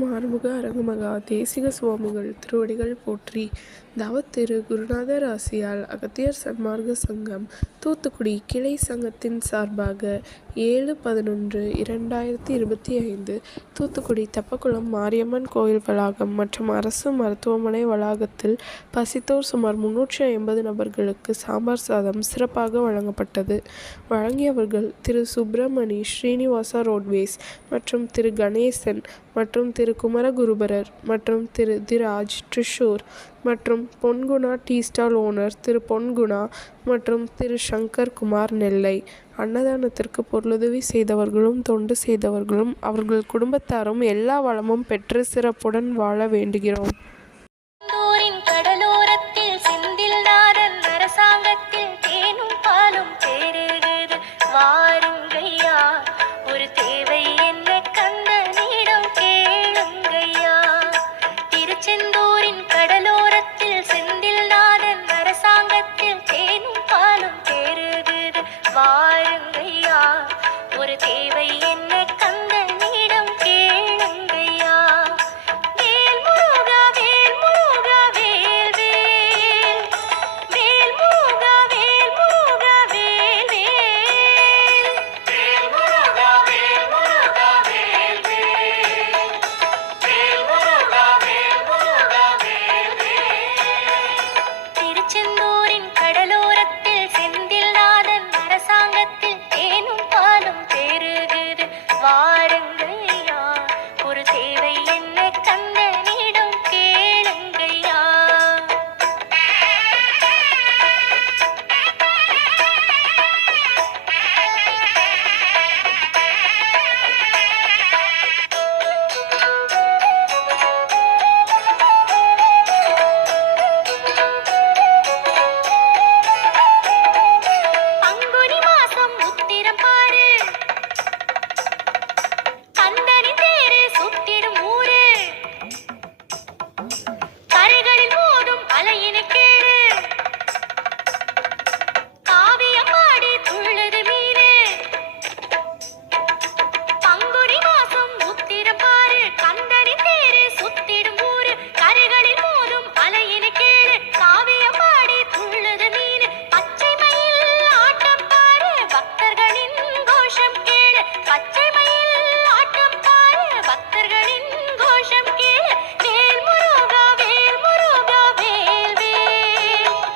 திருவாசகம் ஆறுமுக அரங்கமகா தேசிக சுவாமிகள் திருவடிகள் போற்றி. தவத்திரு குருநாதர் ஆசியால் அகத்தியர் சன்மார்க்க சங்கம் தூத்துக்குடி கிளை சங்கத்தின் சார்பாக 7/11/2025 தூத்துக்குடி தெப்பக்குளம் மாரியம்மன் கோயில் வளாகம் மற்றும் அரசு மருத்துவமனை வளாகத்தில் பசித்தோர் சுமார் 350 நபர்களுக்கு சாம்பார் சாதம் சிறப்பாக வழங்கப்பட்டது. வழங்கியவர்கள் திரு சுப்பிரமணி ஸ்ரீனிவாசா ரோட்வேஸ் மற்றும் திரு கணேசன் மற்றும் திரு குமரகுருபரர் மற்றும் திரு திராஜ் ட்ரிஷூர் மற்றும் பொன்குணா டீ ஸ்டால் ஓனர் திரு பொன்குணா மற்றும் திரு சங்கர் குமார் நெல்லை. அன்னதானத்திற்கு பொருளுதவி செய்தவர்களும் தொண்டு செய்தவர்களும் அவர்கள் குடும்பத்தாரும் எல்லா வளமும் பெற்று சிறப்புடன் வாழ வேண்டுகிறோம்.